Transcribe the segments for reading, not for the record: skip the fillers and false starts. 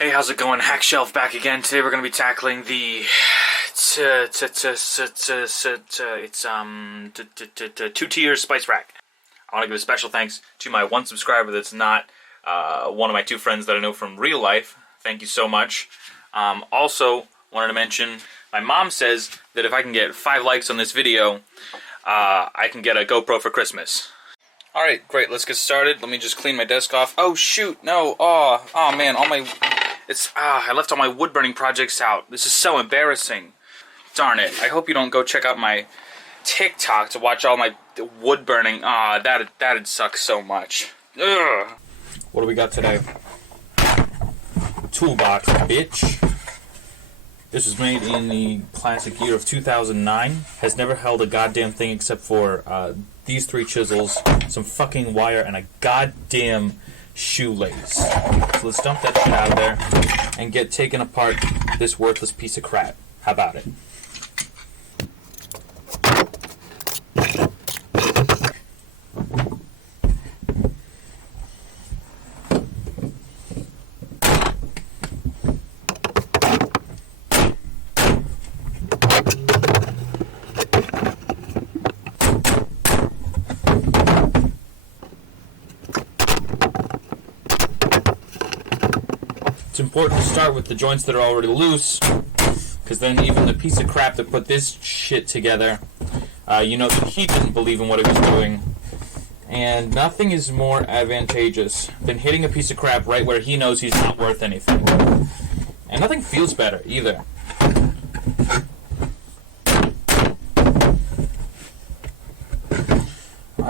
Hey, how's it going? Hack Shelf back again. Today we're going to be tackling the two-tier spice rack. I want to give a special thanks to my one subscriber that's not one of my two friends that I know from real life. Thank you so much. Also, wanted to mention, my mom says that if I can get 5 likes on this video, I can get a GoPro for Christmas. Alright, great, let's get started. Let me just clean my desk off. Oh shoot, no, oh man, I left all my wood burning projects out. This is so embarrassing. Darn it. I hope you don't go check out my TikTok to watch all my wood burning. That'd suck so much. Ugh. What do we got today? Toolbox, bitch. This was made in the classic year of 2009. Has never held a goddamn thing except for these 3 chisels, some fucking wire, and a goddamn shoelace. So let's dump that shit out of there and get taken apart this worthless piece of crap. How about it? It's important to start with the joints that are already loose, because then even the piece of crap that put this shit together, you know that he didn't believe in what he was doing. And nothing is more advantageous than hitting a piece of crap right where he knows he's not worth anything. And nothing feels better, either.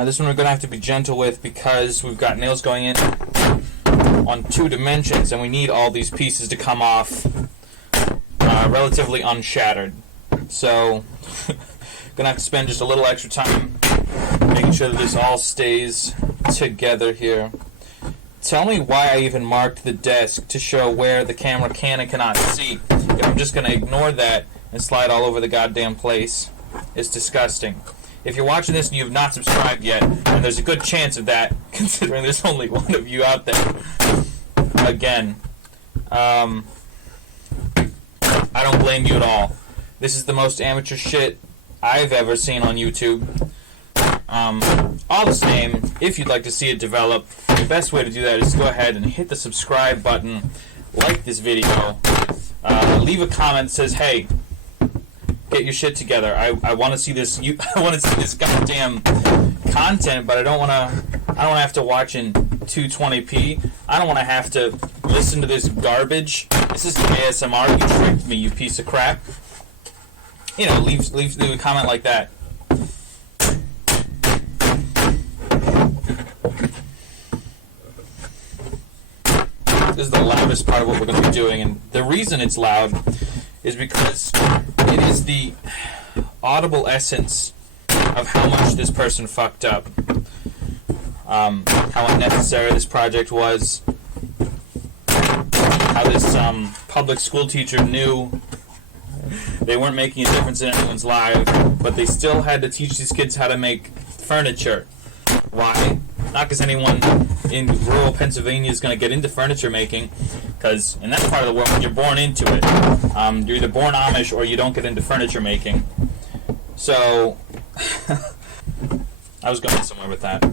This one we're going to have to be gentle with because we've got nails going in on 2 dimensions, and we need all these pieces to come off relatively unshattered. So, gonna have to spend just a little extra time making sure that this all stays together here. Tell me why I even marked the desk to show where the camera can and cannot see. If I'm just gonna ignore that and slide all over the goddamn place, it's disgusting. If you're watching this and you have not subscribed yet, and there's a good chance of that, considering there's only one of you out there, again, I don't blame you at all. This is the most amateur shit I've ever seen on YouTube. All the same, if you'd like to see it develop, the best way to do that is to go ahead and hit the subscribe button, like this video, leave a comment that says, hey, get your shit together. I want to see this. I want to see this goddamn content, but I don't want to have to watch in 220p. I don't want to have to listen to this garbage. This is ASMR. You tricked me, you piece of crap. You know, leave a comment like that. This is the loudest part of what we're going to be doing, and the reason it's loud is because it is the audible essence of how much this person fucked up. How unnecessary this project was. How this public school teacher knew they weren't making a difference in anyone's life, but they still had to teach these kids how to make furniture. Why? Not because anyone in rural Pennsylvania is going to get into furniture making, because in that part of the world, you're born into it. You're either born Amish or you don't get into furniture making. So, I was going somewhere with that.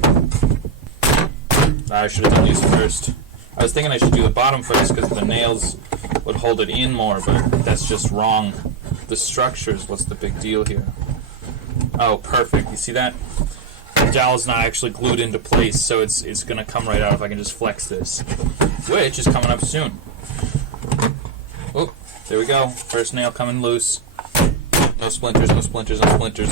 I should have done these first. I was thinking I should do the bottom first because the nails would hold it in more, but that's just wrong. The structures, what's the big deal here? Oh, perfect. You see that? The dowel's not actually glued into place, so it's going to come right out if I can just flex this. Which is coming up soon. Oh, there we go. First nail coming loose. No splinters, no splinters, no splinters.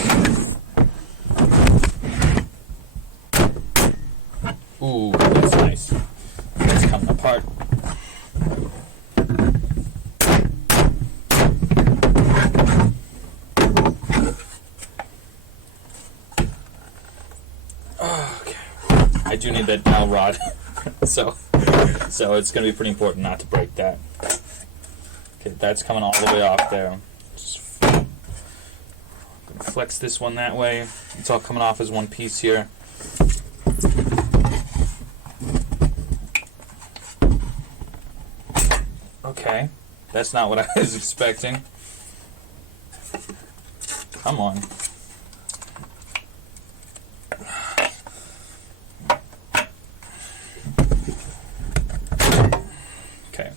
Ooh, that's nice. It's coming apart. Okay. I do need that dowel rod. so it's going to be pretty important not to break that. Okay, that's coming all the way off there. Just flex this one that way. It's all coming off as one piece here. Okay. That's not what I was expecting. Come on. Okay.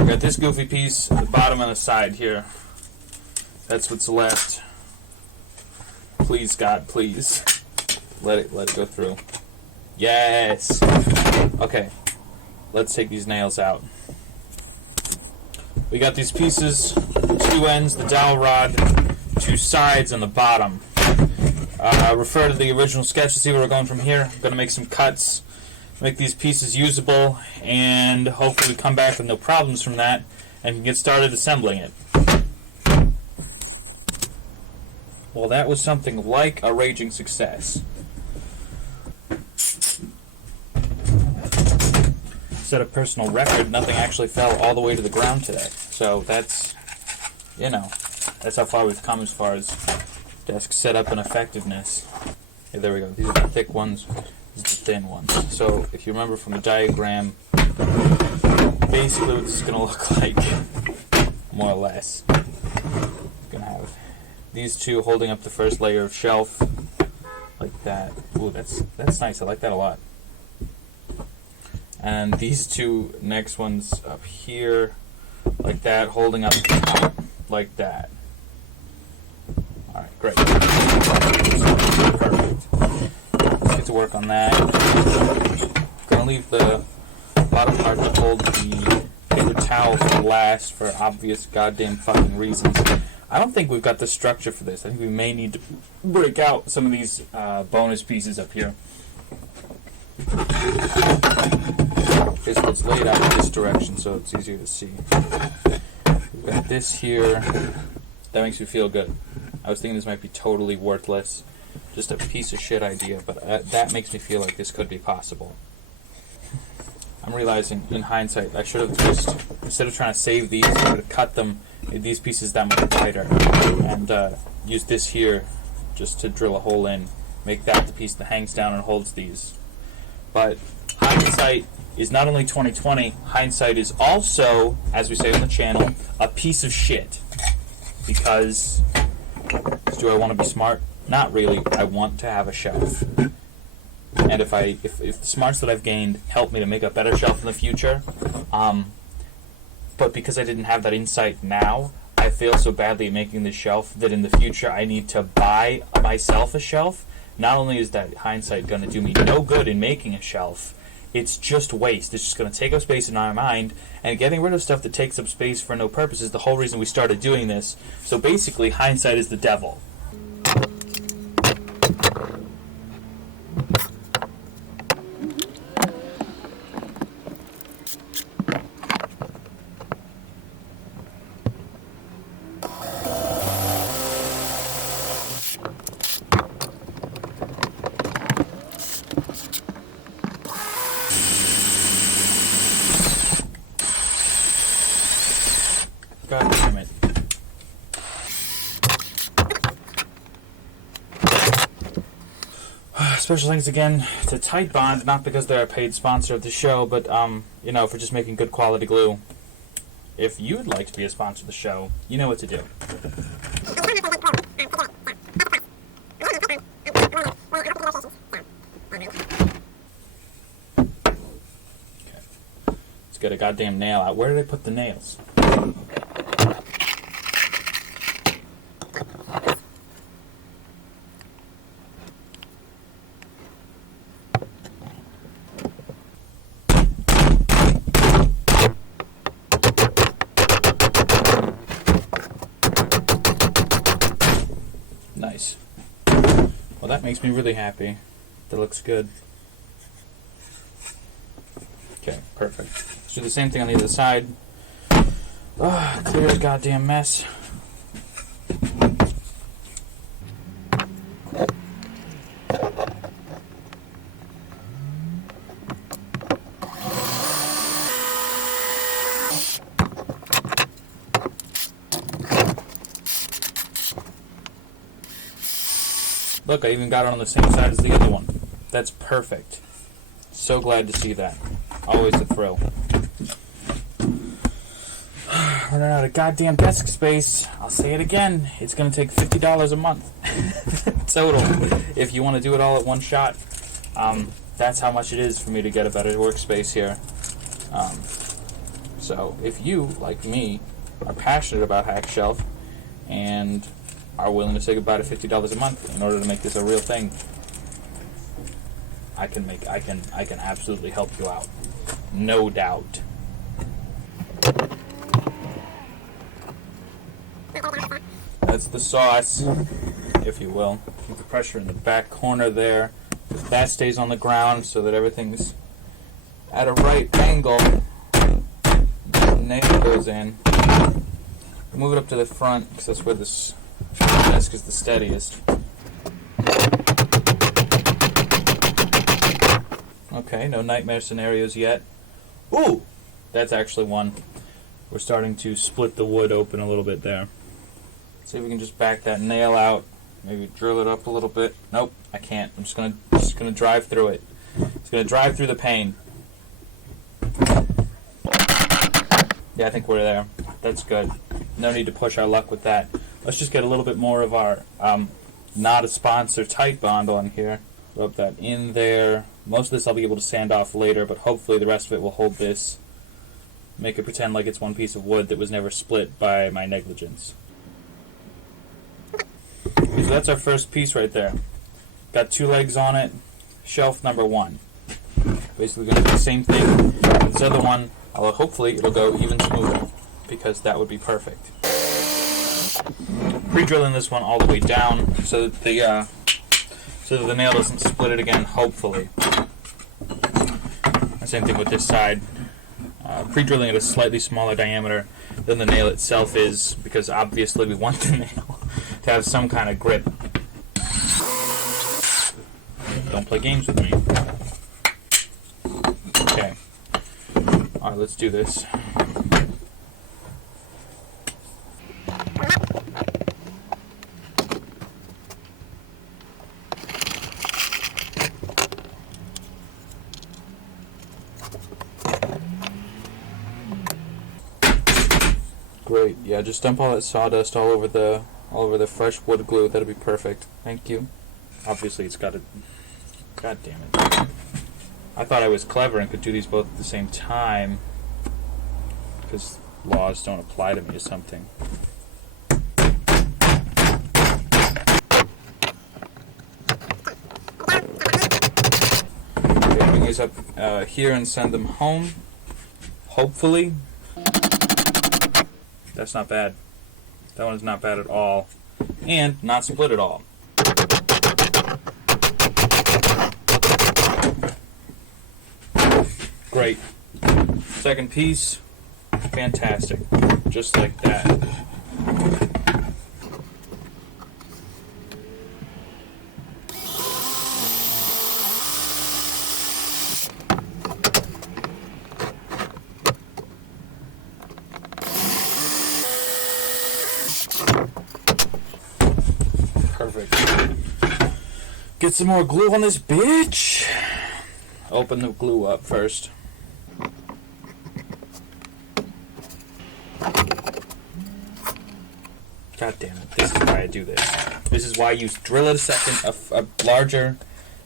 We got this goofy piece at the bottom and the side here. That's what's left. Please, God, please. Let it go through. Yes! Okay. Let's take these nails out. We got these pieces, 2 ends, the dowel rod, 2 sides, and the bottom. Refer to the original sketch to see where we're going from here. I'm going to make some cuts, make these pieces usable, and hopefully come back with no problems from that, and can get started assembling it. Well, that was something like a raging success. Set a personal record, nothing actually fell all the way to the ground today. So that's, that's how far we've come as far as desk setup and effectiveness. Okay, there we go. These are the thick ones, these are the thin ones. So if you remember from the diagram, basically what this is going to look like, more or less. Going to have these 2 holding up the first layer of shelf, like that. Ooh, that's nice. I like that a lot. And these 2 next ones up here, like that, holding up the top, like that. Alright, great. Perfect. Let's get to work on that. I'm going to leave the bottom part to hold the paper towel for last for obvious goddamn fucking reasons. I don't think we've got the structure for this. I think we may need to break out some of these bonus pieces up here. Okay, so it's laid out in this direction so it's easier to see. We've got this here. That makes me feel good. I was thinking this might be totally worthless. Just a piece of shit idea, but that makes me feel like this could be possible. I'm realizing, in hindsight, I should have just, instead of trying to save these, I would have cut them, made these pieces that much tighter, and used this here just to drill a hole in. Make that the piece that hangs down and holds these. But hindsight is not only 20/20, hindsight is also, as we say on the channel, a piece of shit. Because, do I want to be smart? Not really. I want to have a shelf. And if the smarts that I've gained help me to make a better shelf in the future, but because I didn't have that insight now, I fail so badly at making this shelf that in the future I need to buy myself a shelf. Not only is that hindsight going to do me no good in making a shelf, it's just waste. It's just going to take up space in my mind, and getting rid of stuff that takes up space for no purpose is the whole reason we started doing this. So basically, hindsight is the devil. God damn it. Special thanks again to Tight Bond, not because they're a paid sponsor of the show, but, for just making good quality glue. If you'd like to be a sponsor of the show, you know what to do. Okay. Let's get a goddamn nail out. Where did I put the nails? Nice. Well, that makes me really happy. That looks good. Okay, perfect. Let's do the same thing on the other side. Clear the goddamn mess. Look, I even got it on the same side as the other one. That's perfect. So glad to see that. Always a thrill. running out of goddamn desk space. I'll say it again. It's going to take $50 a month total if you want to do it all at one shot. That's how much it is for me to get a better workspace here. So if you, like me, are passionate about Hack Shelf and are willing to take about $50 a month in order to make this a real thing, I can absolutely help you out. No doubt. That's the sauce, if you will. Keep the pressure in the back corner there. That stays on the ground so that everything's at a right angle. The nail goes in. Move it up to the front because that's where this desk is the steadiest. Okay, no nightmare scenarios yet. Ooh! That's actually one. We're starting to split the wood open a little bit there. See if we can just back that nail out. Maybe drill it up a little bit. Nope, I can't. I'm just gonna drive through it. It's gonna drive through the pain. Yeah, I think we're there. That's good. No need to push our luck with that. Let's just get a little bit more of our not a sponsor tight bond on here. Rub that in there. Most of this I'll be able to sand off later, but hopefully the rest of it will hold this. Make it pretend like it's one piece of wood that was never split by my negligence. Okay, so that's our first piece right there. Got 2 legs on it. Shelf number 1. Basically going to do the same thing. This other one, hopefully it'll go even smoother, because that would be perfect. Pre-drilling this one all the way down so that the nail doesn't split it again, hopefully. Same thing with this side. Pre-drilling at a slightly smaller diameter than the nail itself is, because obviously we want the nail to have some kind of grip. Don't play games with me. Okay. Alright, let's do this. Great. Yeah, just dump all that sawdust all over the fresh wood glue. That'll be perfect. Thank you. Obviously, it's got to. God damn it! I thought I was clever and could do these both at the same time, because laws don't apply to me or something. Okay, bring these up here and send them home. Hopefully. That's not bad. That one is not bad at all. And not split at all. Great. Second piece. Fantastic. Just like that. Perfect. Get some more glue on this bitch. Open the glue up first. God damn it. This is why I do this. This is why you drill it a larger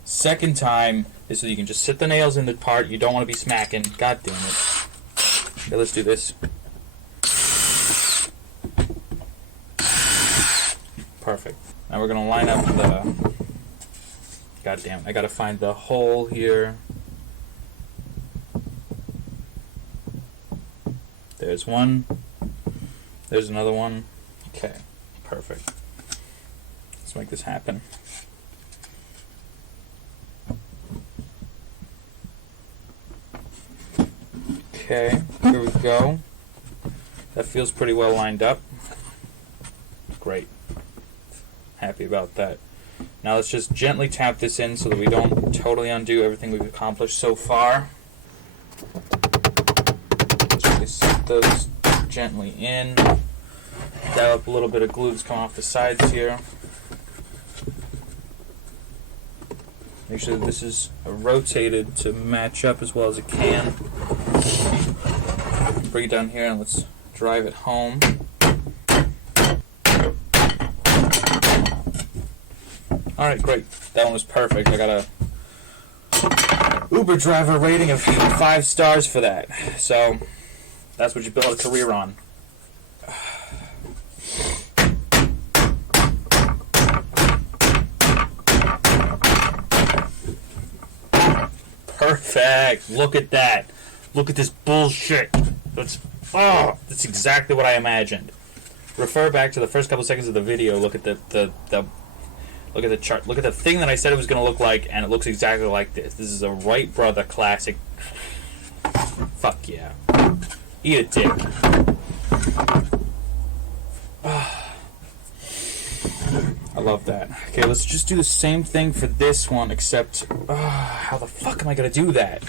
second time, is so you can just sit the nails in the part you don't want to be smacking. God damn it. Okay, let's do this. Perfect. Now we're going to line up the... God damn it. I got to find the hole here. There's one. There's another one. Okay. Perfect. Let's make this happen. Okay. Here we go. That feels pretty well lined up. Great. Happy about that. Now let's just gently tap this in so that we don't totally undo everything we've accomplished so far. Just really set those gently in. Dial up a little bit of glue that's coming off the sides here. Make sure that this is rotated to match up as well as it can. Bring it down here and let's drive it home. Alright, great. That one was perfect. I got a Uber driver rating of 5 stars for that. So, that's what you build a career on. Perfect. Look at that. Look at this bullshit. That's exactly what I imagined. Refer back to the first couple seconds of the video. Look at the look at the chart. Look at the thing that I said it was going to look like, and it looks exactly like this. This is a Wright brother classic. Fuck yeah. Eat a dick. I love that. Okay, let's just do the same thing for this one, except how the fuck am I going to do that?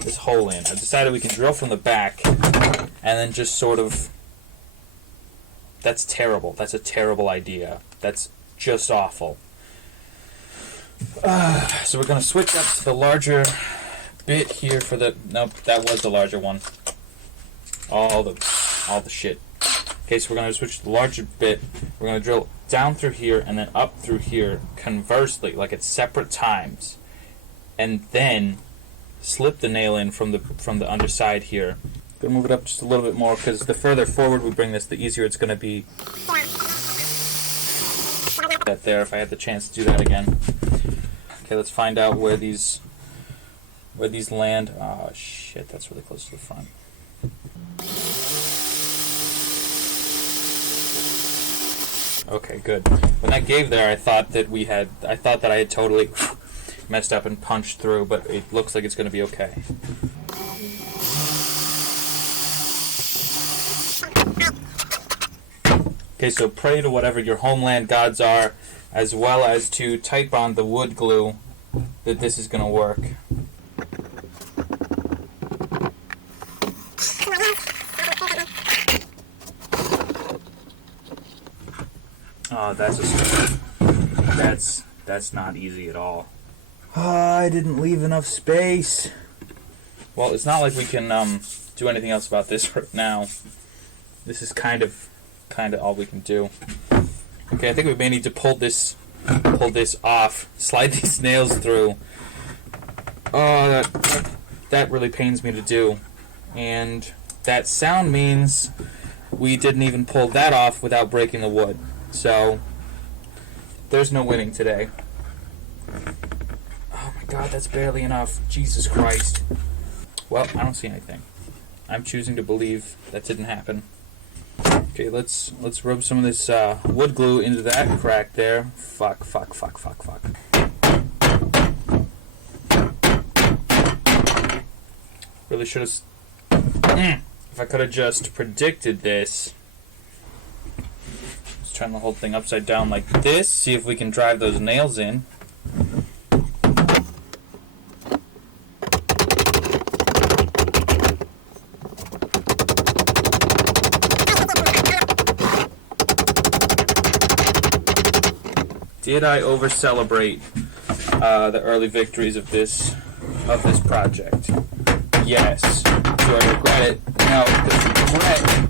This hole in. I've decided we can drill from the back and then just sort of... That's terrible. That's a terrible idea. That's just awful. So we're going to switch up to the larger bit here for the... Nope, that was the larger one. All the shit. Okay, so we're going to switch to the larger bit. We're going to drill down through here and then up through here conversely, like at separate times. And then slip the nail in from the underside here. Going to move it up just a little bit more, because the further forward we bring this, the easier it's going to be. That there, if I had the chance to do that again. Okay, let's find out where these land. Oh shit, that's really close to the front. Okay, good. When that gave there, I thought that I had totally messed up and punched through, but it looks like it's going to be okay. Okay, so pray to whatever your homeland gods are, as well as to tight bond the wood glue, that this is going to work. Oh, that's not easy at all. I didn't leave enough space. Well, it's not like we can do anything else about this right now. This is kind of all we can do. Okay, I think we may need to pull this off, slide these nails through. Oh, that really pains me to do. And that sound means we didn't even pull that off without breaking the wood. So, there's no winning today. Oh my god, that's barely enough. Jesus Christ. Well, I don't see anything. I'm choosing to believe that didn't happen. Okay, let's rub some of this wood glue into that crack there. Fuck. Really should have... If I could have just predicted this... Turn the whole thing upside down like this. See if we can drive those nails in. Did I over-celebrate the early victories of this project? Yes. Do I regret it? No, because regret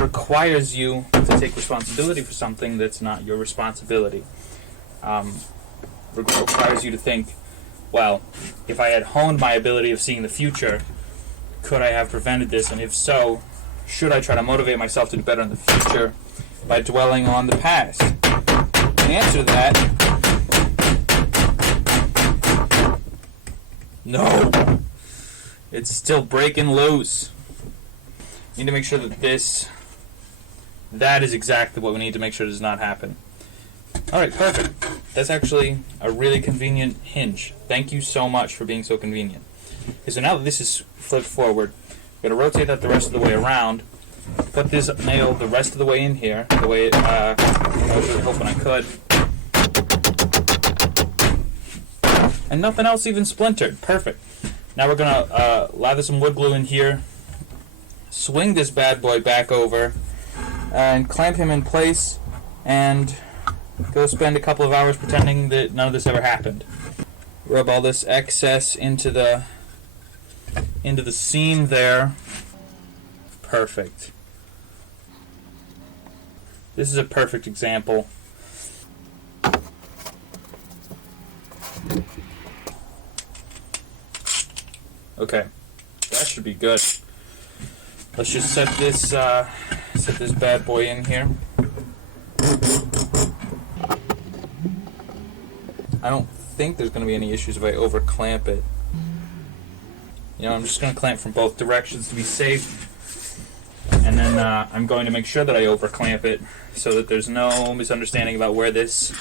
requires you to take responsibility for something that's not your responsibility. Requires you to think, well, if I had honed my ability of seeing the future, could I have prevented this? And if so, should I try to motivate myself to do better in the future by dwelling on the past? The answer to that, no. It's still breaking loose. Need to make sure that that is exactly what we need to make sure does not happen. Alright, perfect. That's actually a really convenient hinge. Thank you so much for being so convenient. Okay, so now that this is flipped forward, we're going to rotate that the rest of the way around, put this nail the rest of the way in here, the way I was really hoping I could. And nothing else even splintered. Perfect. Now we're going to lather some wood glue in here, swing this bad boy back over, and clamp him in place, and go spend a couple of hours pretending that none of this ever happened. Rub all this excess into the seam there. perfect. This is a perfect example. Okay, that should be good. Let's just set this bad boy in here. I don't think there's going to be any issues if I over clamp it. You know, I'm just going to clamp from both directions to be safe. And then I'm going to make sure that I over clamp it so that there's no misunderstanding about where this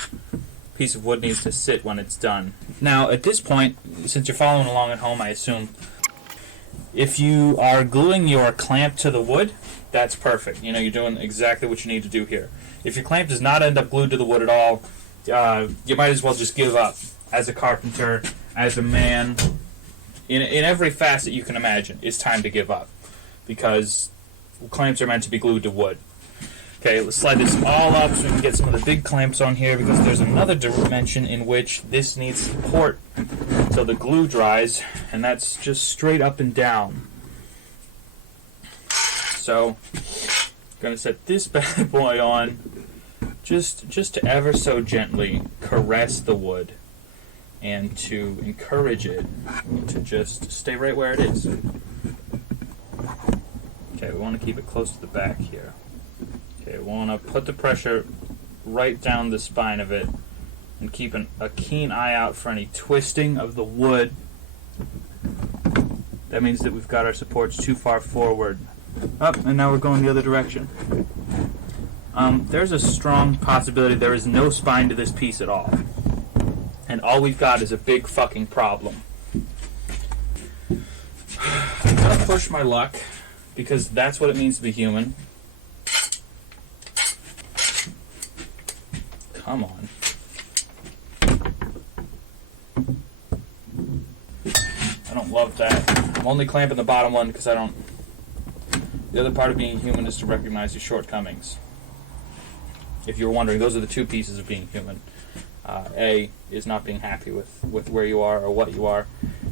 piece of wood needs to sit when it's done. Now, at this point, since you're following along at home, I assume, if you are gluing your clamp to the wood, that's perfect. You know, you're doing exactly what you need to do here. If your clamp does not end up glued to the wood at all, you might as well just give up. As a carpenter, as a man, in every facet you can imagine, it's time to give up. Because clamps are meant to be glued to wood. Okay, let's slide this all up so we can get some of the big clamps on here, because there's another dimension in which this needs support until the glue dries, and that's just straight up and down. So, I'm going to set this bad boy on just to ever so gently caress the wood and to encourage it to just stay right where it is. Okay, we want to keep it close to the back here. Okay, we want to put the pressure right down the spine of it and keep a keen eye out for any twisting of the wood. That means that we've got our supports too far forward. Up, and now we're going the other direction. There's a strong possibility there is no spine to this piece at all. And all we've got is a big fucking problem. I'm gonna push my luck, because that's what it means to be human. Come on. I don't love that. I'm only clamping the bottom one because I don't... The other part of being human is to recognize your shortcomings. If you're wondering, those are the two pieces of being human. A is not being happy with where you are or what you are.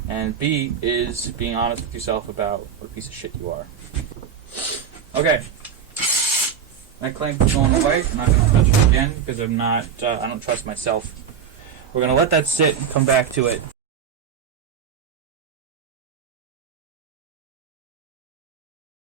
And B is being honest with yourself about what a piece of shit you are. Okay. That clamp is going away. I'm not going to touch it again because I don't trust myself. We're going to let that sit and come back to it.